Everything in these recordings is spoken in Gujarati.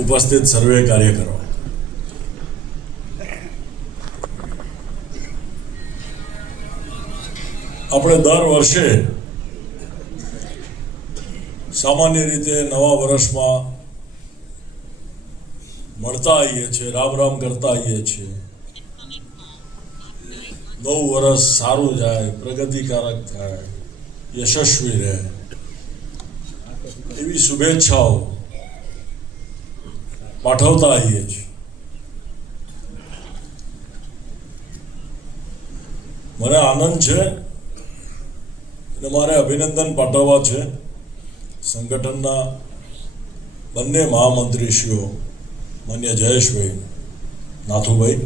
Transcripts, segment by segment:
ઉપસ્થિત સર્વે કાર્યકરો, આપણે દર વર્ષે સામાન્ય રીતે નવા વર્ષમાં મળતા આવીએ છીએ, રામ રામ કરતા આવીએ છીએ. નવું વર્ષ સારું જાય, પ્રગતિકારક થાય, યશસ્વી રહે એવી શુભેચ્છાઓ પાઠવતા આવીએ છીએ. મને આનંદ છે અને મારે અભિનંદન પાઠવવા છે સંગઠનના બંને મહામંત્રીશ્રીઓ માન્ય જયેશભાઈ, નાથુભાઈ.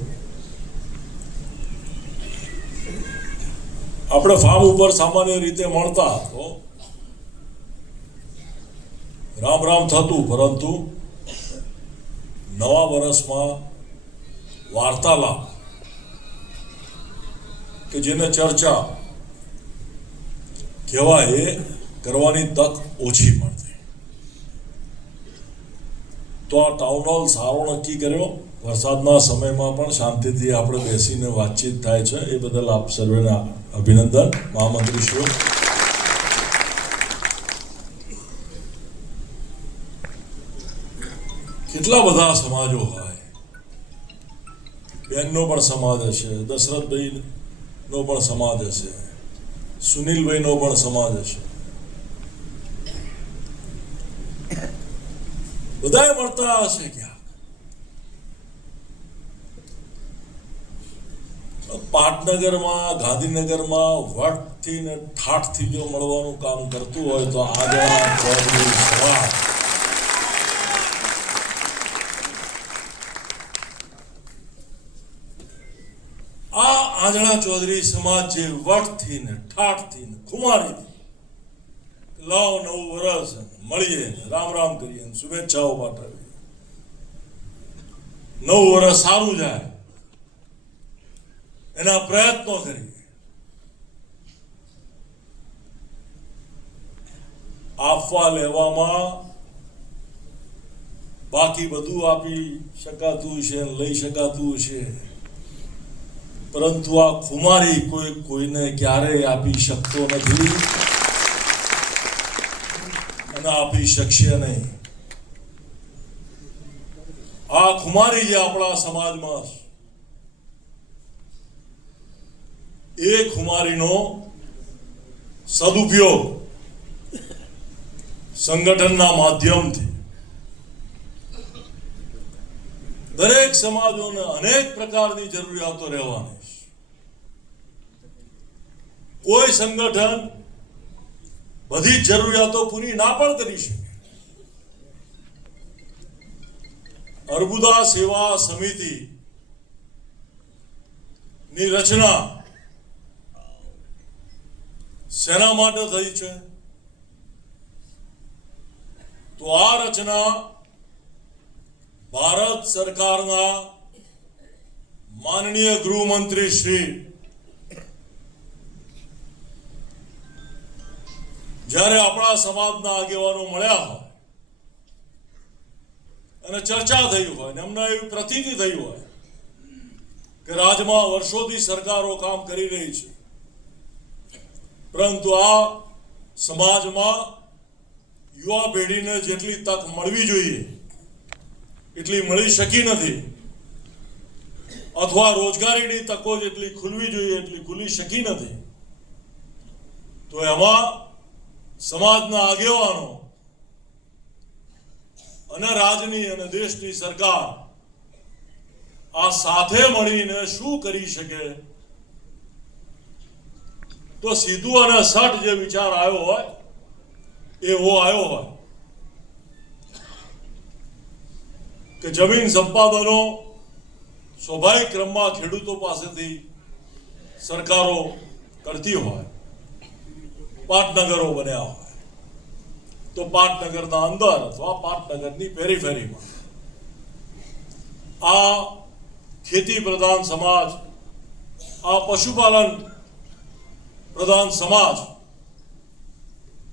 આપણે ફાર્મ ઉપર સામાન્ય રીતે મળતા તો રામ રામ થતું, પરંતુ નવા વર્ષમાં વાર્તાલાપ કે જેને ચર્ચા કહેવાય એ કરવાની તક ઓછી મળતી. તો આ ટાઉન હોલ સારો નક્કી કર્યો. વરસાદના સમયમાં પણ શાંતિથી આપણે બેસીને વાતચીત થાય છે, એ બદલ આપ સર્વેના અભિનંદન મહામંત્રીશ્રીઓ. કેટલા બધા સમાજો હોય, બેનનો પણ સમાજ હશે, દશરથભાઈનો પણ સમાજ હશે, સુનિલભાઈનો પણ સમાજ હશે, બધાએ મળતા હશે ક્યાંક. પાટનગરમાં, ગાંધીનગરમાં વટથી ને ઠાઠથી જો મળવાનું કામ કરતું હોય તો આજના ચૌધરી સમાજ આંધળા ચૌધરી સમાજ જે વટથી ને ઠાઠથી ને ખુમારીથી લાવ નવું વર્ષ મળીએ, રામ રામ કરીએ, શુભેચ્છાઓ પાઠવીએ, નવું વર્ષ સારું જાય એના પ્રયત્નો કરીએ. આપવા લેવામાં બાકી બધું આપી શકાતું છે, લઈ શકાતું છે, પરંતુ આ ખુમારી કોઈને ક્યારેય આપી શકતો નથી અને આપી શકશે નહીં. આ ખુમારી જે આપણા સમાજમાં એ ખુમારીનો સદુપયોગ સંગઠનના માધ્યમથી દરેક સમાજોને અનેક પ્રકારની જરૂરિયાતો રહેવાની. કોઈ સંગઠન બધી જ જરૂરિયાતો પૂરી ના પણ કરી શકે. અર્બુદા સેવા સમિતિ ની રચના શેના માટે થઈ છે? તો આ રચના ભારત સરકારના માનનીય ગૃહમંત્રી શ્રી જ્યારે આપણા સમાજના આગેવાનો મળ્યા હોય અને ચર્ચા થઈ હોય ને એમને એવી પ્રતીતિ થઈ હોય કે રાજ્યમાં વર્ષોથી સરકારો કામ કરી રહી છે, પરંતુ આ સમાજમાં યુવા પેઢીને જેટલી તક મળવી જોઈએ એટલી મળી શકી નથી, અથવા રોજગારીની તકો જેટલી ખુલવી જોઈએ એટલી ખુલી શકી નથી. તો એમાં સમાજના આગેવાનો અને રાજ્યની અને દેશની સરકાર આ સાથે મળીને શું કરી શકે? તો સીધું અને સટ જે વિચાર આવ્યો હોય એવો આવ્યો હોય કે જમીન સંપાદનો સ્વાભાવિક ક્રમમાં ખેડૂતો પાસેથી સરકારો કરતી હોય, પાટનગરો બન્યા હોય તો પાટનગરના અંદર અથવા પાટનગરની પેરીફેરીમાં આ ખેતી પ્રધાન સમાજ, આ પશુપાલન પ્રધાન સમાજ,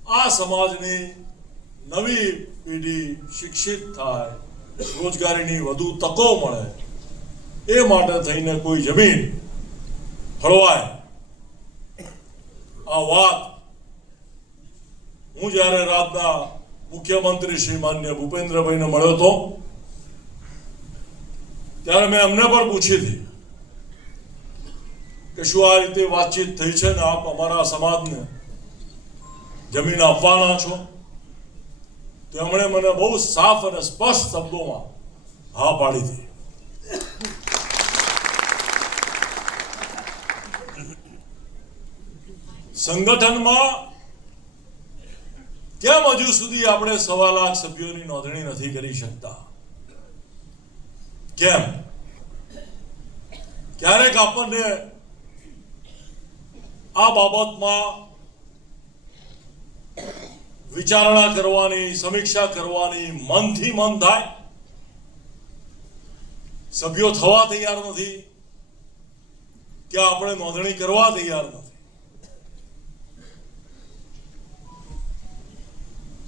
આ સમાજની નવી પેઢી શિક્ષિત થાય, રોજગારીની વધુ તકો મળે, એ માટે થઈને કોઈ જમીન ફળવાય. આ વાત હું જ્યારે રાજ્યના મુખ્યમંત્રી શ્રી માન્ય ભૂપેન્દ્રભાઈને મળ્યો હતો ત્યારે મેં એમને પણ પૂછી હતી કે શું આ રીતે વાતચીત થઈ છે ને આપ અમારા સમાજને જમીન આપવાના છો? તો એમણે મને બહુ સાફ અને સ્પષ્ટ શબ્દોમાં હા પાડી હતી. સંગઠનમાં કેમ હજુ સુધી આપણે 1.25 લાખ સભ્યોની નોંધણી નથી કરી શકતા? કેમ? ક્યારેક આપણને આ બાબતમાં વિચારણા કરવાની, સમીક્ષા કરવાની મનથી મન થાય. સભ્યો થવા તૈયાર નથી કે આપણે નોંધણી કરવા તૈયાર નથી.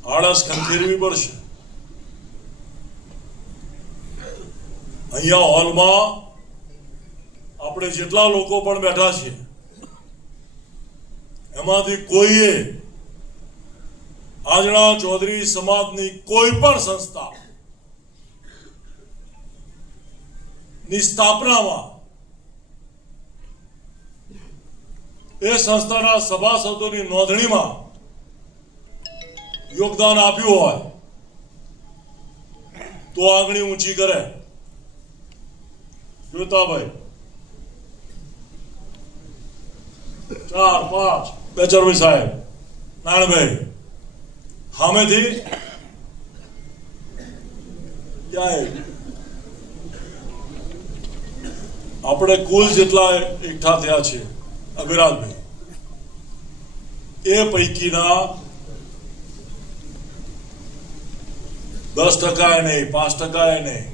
આળસ ખંખેરવી પડશે. અહીંયા હોલમાં આપણે જેટલા લોકો પણ બેઠા છીએ એમાંથી કોઈએ આજના ચૌધરી સમાજની કોઈ પણ સંસ્થા ની સ્થાપનામાં એ સંસ્થાના સભાસદોની નોંધણીમાં યોગદાન આપ્યું હોય તો આંગળી ઊંચી કરે. જોતાભાઈ 4 5 બેચરભાઈ સાહેબ, નાણભાઈ સામેથી આપણે કુલ જેટલા એકઠા થયા છે અભિરાજભાઈ, એ પૈકીના 10% નહીં, 5% નહીં,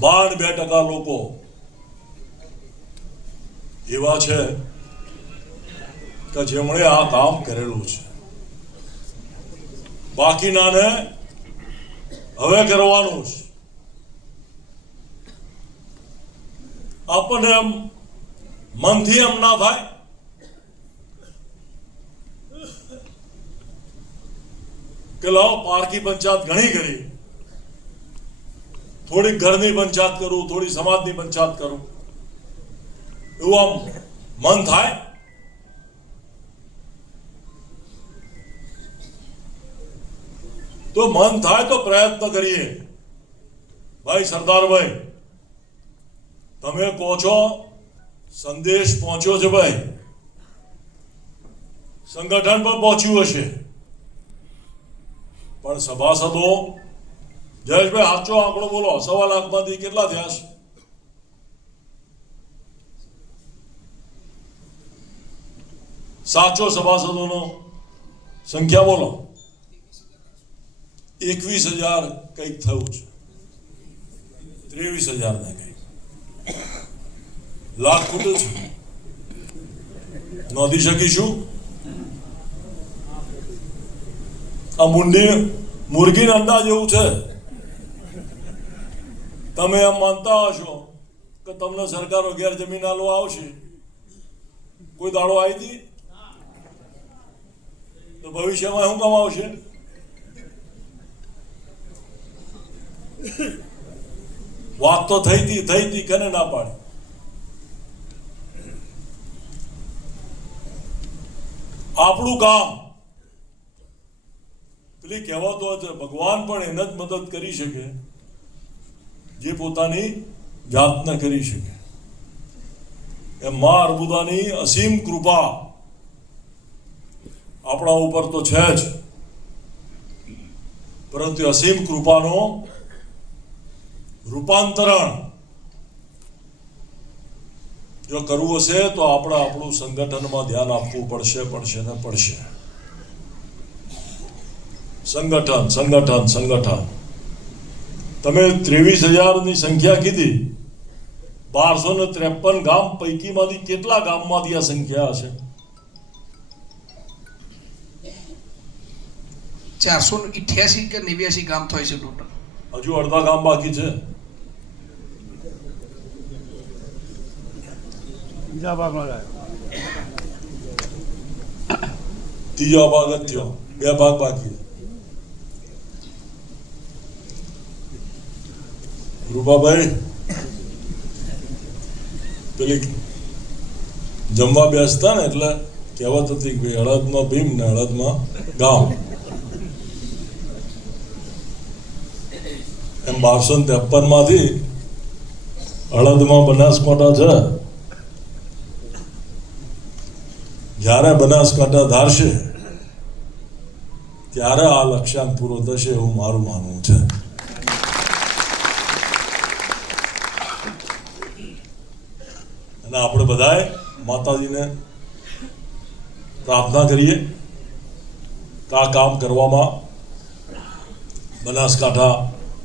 માંડ 2% લોકો એવા છે કે જેમણે આ કામ કરેલું છે. બાકીનાને હવે કરવાનું છે. આપણને એમ મનથી એમ ના થાય કે લાવો પારકી પંચાયત ઘણી કરી, થોડી ઘરની પંચાયત કરું, થોડી સમાજની પંચાયત કરું, એવું આમ મન થાય? તો મન થાય તો પ્રયત્ન કરીએ. ભાઈ સરદારભાઈ, તમે કહો છો સંદેશ પહોંચ્યો છે ભાઈ, સંગઠન પર પહોંચ્યું હશે, પણ સભાસદો, જયેશભાઈ સાચો આંકડો બોલો, 1.25 લાખમાંથી કેટલા થયા છે? સાચો સભાસદોનો સંખ્યા બોલો. 21,000 કંઈક થયું છે, 23,000 ને કંઈક લાખ ખૂટે છે. નોંધી શકીશું? આ મુરગીના અંડા જેવું છે. તમે એમ માનતા હશો કે તમને સરકારો ઘેર જમીન આલવા આવશે. કોઈ દાડો આવી હતી? તો ભવિષ્યમાં શું કામ આવશે? વાત તો થઈ હતી કને ના પાડી. આપણું કામ, પેલી કહેવત હોય છે, ભગવાન પણ એને જ મદદ કરી શકે જે પોતાની જાતને કરી શકે. એ મા અર્બુદાની અસીમ કૃપા આપણા ઉપર તો છે જ, પરંતુ અસીમ કૃપાનો રૂપાંતરણ જો કરવું હશે તો આપણે આપણું સંગઠનમાં ધ્યાન આપવું પડશે. સંગઠન. તમે 23,000ની સંખ્યા કીધી, 1253 ગામ પૈકીમાંથી કેટલા ગામમાંથી આ સંખ્યા હશે? 488 કે 89 ગામ થાય છે ટોટલ. હજુ અડધા ગામ બાકી છે. બીજા ભાગમાં ત્રીજો ભાગ જ થયો, 2 ભાગ બાકી. રૂપાભાઈ પેલી જમવા બેસતા ને એટલે કહેવત હતી કે ભાઈ હળદમાં ભીમ ને હળદમાં ગામ. એમ 1253 માંથી હળદમાં બનાસકાંઠા છે. જ્યારે બનાસકાંઠા ધારશે ત્યારે આ લક્ષ્યાંક પૂરો થશે એવું મારું માનવું છે. અને આપણે બધાએ માતાજીને પ્રાર્થના કરીએ કે આ કામ કરવામાં બનાસકાંઠા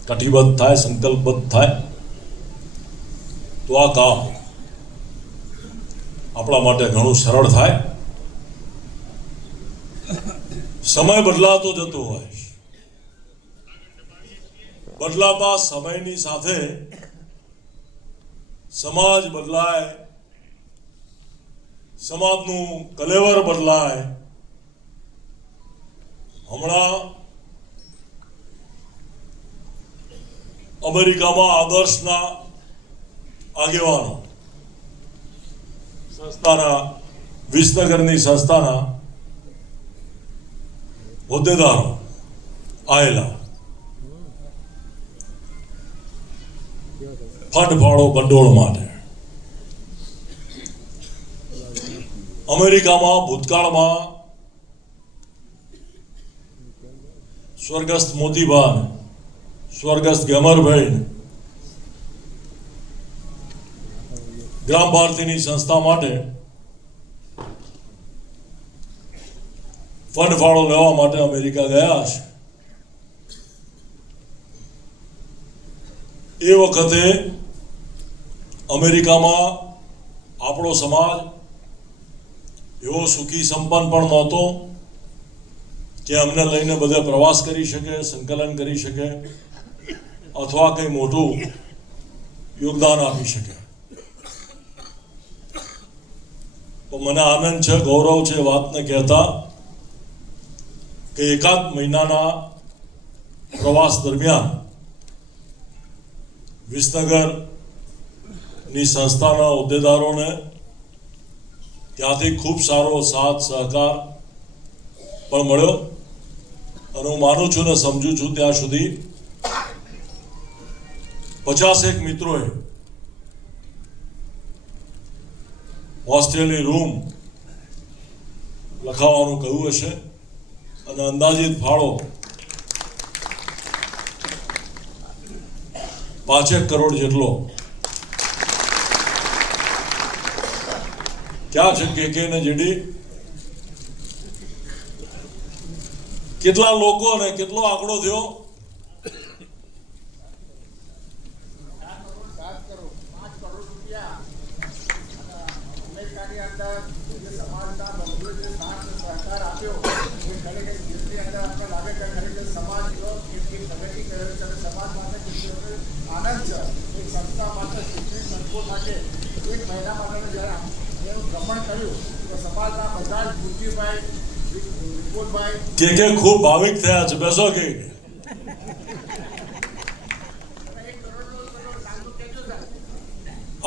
કટિબદ્ધ થાય, સંકલ્પબદ્ધ થાય, તો આ કામ આપણા માટે ઘણું સરળ થાય. સમય બદલાતો જતો હોય, બદલાતા સમયની સાથે સમાજ બદલાય, સમાજનું કલેવર બદલાય. હમણાં અમેરિકામાં આદર્શના આગેવાનો સંસ્થાના, વિસનગરની સંસ્થાના હોદ્દેદારો આવેલા. ફંડ ફાળો ભંડોળ માટે. અમેરિકામાં ભૂતકાળમાં સ્વર્ગસ્થ મોતીબા, સ્વર્ગસ્થ ગેમરભાઈ ગ્રામ ભારતીની સંસ્થા માટે ફંડ ફાળો લેવા માટે અમેરિકા ગયા છે. એ વખતે અમેરિકામાં આપણો સમાજ એવો સુખી સંપન્ન પણ નહોતો કે અમને લઈને બધે પ્રવાસ કરી શકે, સંકલન કરી શકે અથવા કંઈ મોટું યોગદાન આપી શકે. તો મને આનંદ છે, ગૌરવ છે વાતને કહેતા કે એકાદ મહિનાના પ્રવાસ દરમિયાન વિસનગરની સંસ્થાના હોદ્દેદારોને ત્યાંથી ખૂબ સારો સાથ સહકાર પણ મળ્યો. અને હું માનું છું ને સમજું છું ત્યાં સુધી 50 મિત્રોએ હોસ્ટેલની રૂમ લખાવવાનું કહ્યું હશે અને અંદાજિત ફાળો 5 કરોડ જેટલો. ક્યાં છે કે ને જેડી? કેટલા લોકો અને કેટલો આંકડો થયો? 7 કરોડ 5 કરોડ રૂપિયા. અમેરિકાની અંદર જે સમાજના બંધુઓએ સાથ સહકાર આપ્યો એ ખરેખર જેટલી અંદર આપણે લાગે કે ખરેખર સમાજ કેટલી પ્રગતિ કર્યો છે અને સમાજ માટે કેટલો આનંદ છે. એક સંસ્થા માટે, શિક્ષણ સંસ્થા માટે 1 મહિના માટે જ્યારે એનું ભ્રમણ કર્યું તો સમાજના બધા જ બુદ્ધિભાઈ, વિપુલભાઈ કે ખૂબ ભાવિક થયા છે. બેસો કે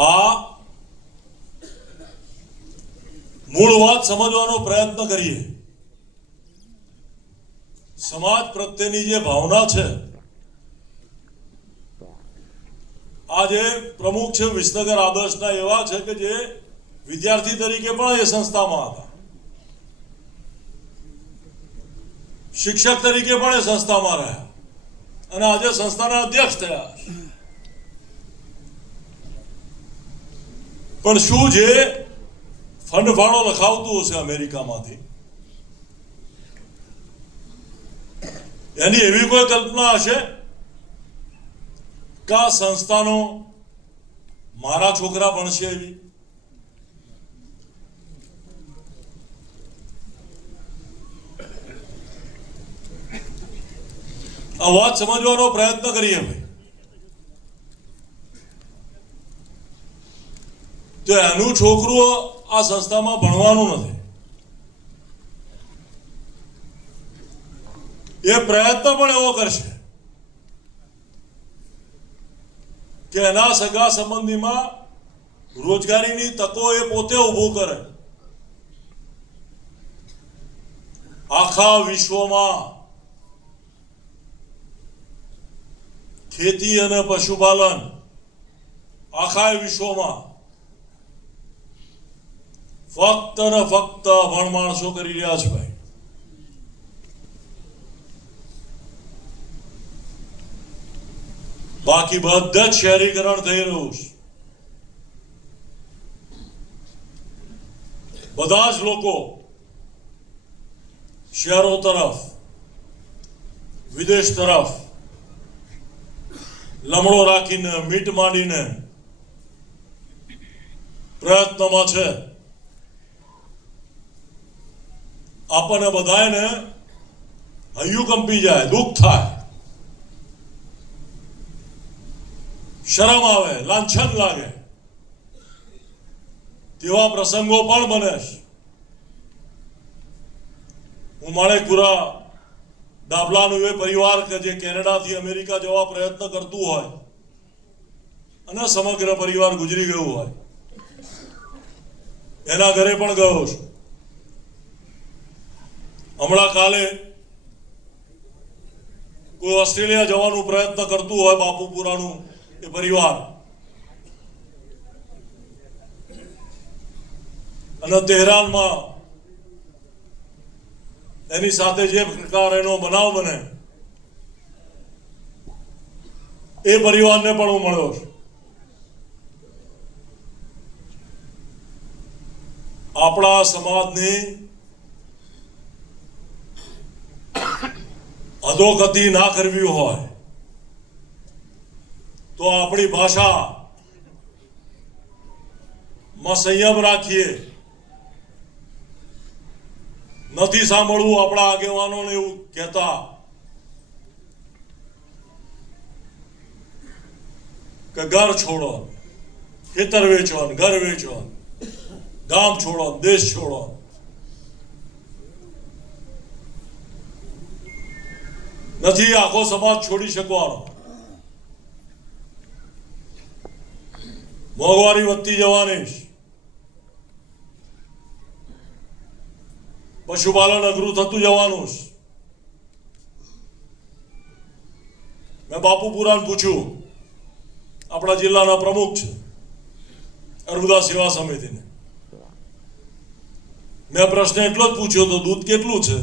આ મૂળ વાત સમજવાનો પ્રયત્ન કરીએ. સમાજ પ્રત્યેની જે ભાવના છે, આ જે પ્રમુખ છે વિસનગર આદર્શના એવા છે કે જે વિદ્યાર્થી તરીકે પણ એ સંસ્થામાં હતા, શિક્ષક તરીકે પણ એ સંસ્થામાં રહ્યા અને આજે સંસ્થાના અધ્યક્ષ થયા. પણ શું જે ફંડ ફાળો લખાવતું હશે અમેરિકામાંથી, એની એવી કોઈ કલ્પના હશે કે આ સંસ્થાનો મારા છોકરા ભણશે એવી? આ વાત સમજવાનો પ્રયત્ન કરીએ ભાઈ. તો એનું છોકરું આ સંસ્થામાં ભણવાનું નથી. એ પ્રયત્ન પણ એવો કરશે કે એના સગા સંબંધીમાં રોજગારીની તકો એ પોતે ઊભું કરે. આખા વિશ્વમાં ખેતી અને પશુપાલન આખા વિશ્વમાં ફક્ત ને ફક્ત અભણ માણસો કરી રહ્યા છે ભાઈ. બાકી બધા જ શહેરીકરણ થઈ રહ્યું છે. બધા જ લોકો શહેરો તરફ, વિદેશ તરફ લમડો રાખીને, મીટ માંડીને પ્રયત્નમાં છે. આપણને બધાને હૈયું કંપી જાય, દુઃખ થાય, શરમ આવે, લાંછન લાગે તેવા પ્રસંગો પણ બને છે. હું માણેકપુરા ડાભલાનું એ પરિવાર કે જે કેનેડાથી અમેરિકા જવા પ્રયત્ન કરતું હોય અને સમગ્ર પરિવાર ગુજરી ગયું હોય, એના ઘરે પણ ગયો છું. હમણાં કાલે કોઈ ઓસ્ટ્રેલિયા જવાનું પ્રયત્ન કરતું હોય બાપુપુરાનું એ પરિવાર, અને તેહરાનમાં એની સાથે જે પ્રકાર એનો બનાવ બને એ પરિવારને પણ હું મળ્યો છું. આપણા સમાજની અધોગતિ ના કરવી હોય તો આપણી ભાષામાં સંયમ રાખીએ. નથી સાંભળવું આપણા આગેવાનોને એવું કહેતા કે ઘર છોડો, ખેતર વેચો, ઘર વેચો, ગામ છોડો, દેશ છોડો. નથી આખો સમાજ છોડી શકવાનો. મોંઘવારી વધતી જવાની, પશુપાલન અઘરું થતું જવાનું. મેં બાપુપુરાને પૂછ્યું, આપણા જિલ્લાના પ્રમુખ છે અર્બુદા સેવા સમિતિને, મેં પ્રશ્ન એટલો જ પૂછ્યો તો દૂધ કેટલું છે?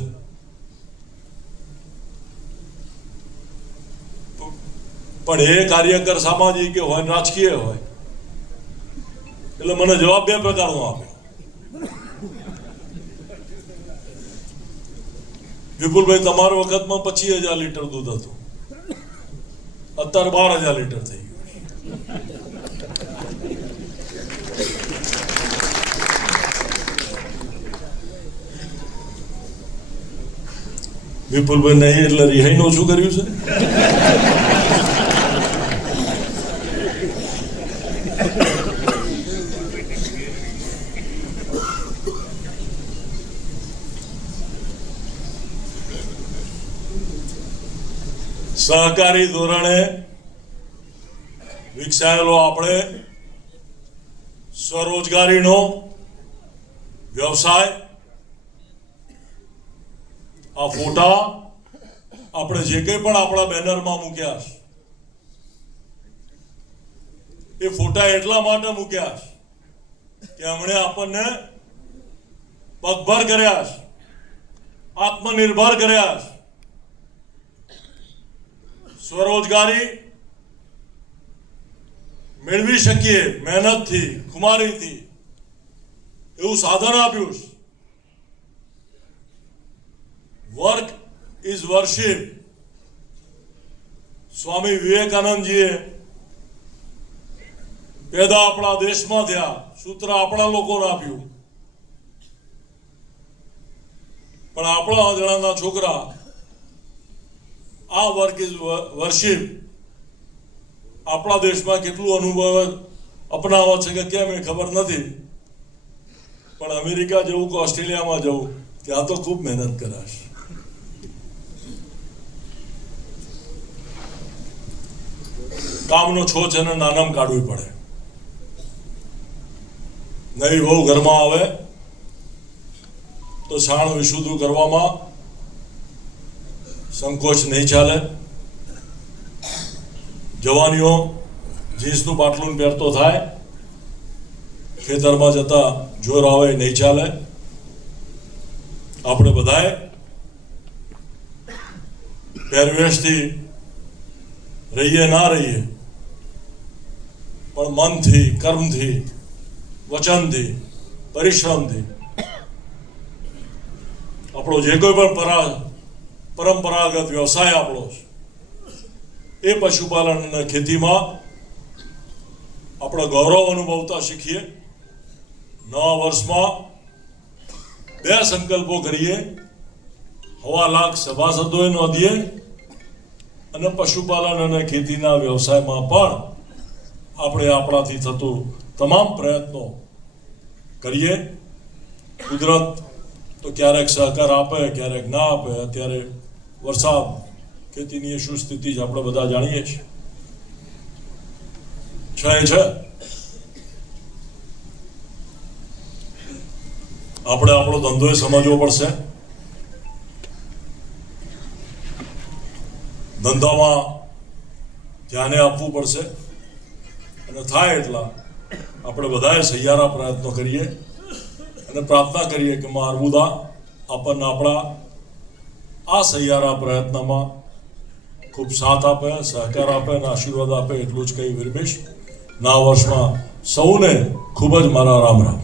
પણ એ કાર્યકર સામાજિક હોય, રાજકીય હોય, એટલે મને જવાબ બે પ્રકારનો આપ્યો. વિપુલભાઈ, તમારા વખતમાં 25,000 લીટર દૂધ હતું, અત્યારે 12,000 લીટર થઈ ગયું. વિપુલભાઈ નહીં એટલે રિહાઈનું ઓછું કર્યું છે. સહકારી ધોરણે વિકસાયેલો આપણે સ્વરોજગારીનો વ્યવસાય, આ ફોટા આપણે જે કંઈ પણ આપણા બેનરમાં મૂક્યા છે એ ફોટા એટલા માટે મૂક્યા છે કે એમણે આપણને પગભર કર્યા છે, આત્મનિર્ભર કર્યા છે. સ્વરોજગારી મેળવી શકીએ મહેનતથી, ખુમારીથી, એવું સાધન આપ્યું છે. Work is worship. સ્વામી વિવેકાનંદજીએ પેદા આપણા દેશમાં થયા, સૂત્ર આપણા લોકોને આપ્યું, પણ આપણા જણાના છોકરા આ વર્ક ઇઝ વર્શિપ આપણા દેશમાં કેટલું અનુભવ અપનાવો છે કે કેમ એ ખબર નથી, પણ અમેરિકા જવું કે ઓસ્ટ્રેલિયામાં જવું ત્યાં તો ખૂબ મહેનત કરાશ. કામનો છો છે ને નાનામાં કાઢવી પડે. નવી વહુ ઘરમાં આવે તો છાણ વિશુદ્ધ કરવામાં સંકોચ નહીં ચાલે. જવાનીઓ જીન્સનું પાટલું પહેરતો થાય, ખેતરમાં જતા જોર આવે નહીં ચાલે. આપણે બધાએ પહેરવેશથી રહીએ ના રહીએ, પણ મનથી, કર્મથી, વચનથી, પરિશ્રમથી આપણો જે કોઈ પણ પરંપરાગત વ્યવસાય આપણો છે એ પશુપાલન અને ખેતીમાં આપણે ગૌરવ અનુભવતા શીખીએ. નવા વર્ષમાં 2 સંકલ્પો કરીએ, 1.25 લાખ સભાસદોએ નોંધીએ અને પશુપાલન અને ખેતીના વ્યવસાયમાં પણ આપણે આપણાથી થતું તમામ પ્રયત્નો કરીએ. કુદરત તો ક્યારેક સહકાર આપે, ક્યારેક ના આપે. અત્યારે વરસાદ ખેતીની શું સ્થિતિ છે આપણે બધા જાણીએ છીએ. છે આપણે આપણો ધંધો એ સમજવો પડશે. ધંધામાં ધ્યાને આપવું પડશે અને થાય એટલા આપણે બધાએ સહિયારા પ્રયત્નો કરીએ અને પ્રાર્થના કરીએ કે માં અર્બુદા આપણને આપણા આ સહિયારા પ્રયત્નમાં ખૂબ સાથ આપે, સહકાર આપે અને આશીર્વાદ આપે. એટલું જ કહી વિરમીશ. નવા વર્ષમાં સૌને ખૂબ જ મારા રામ રામ.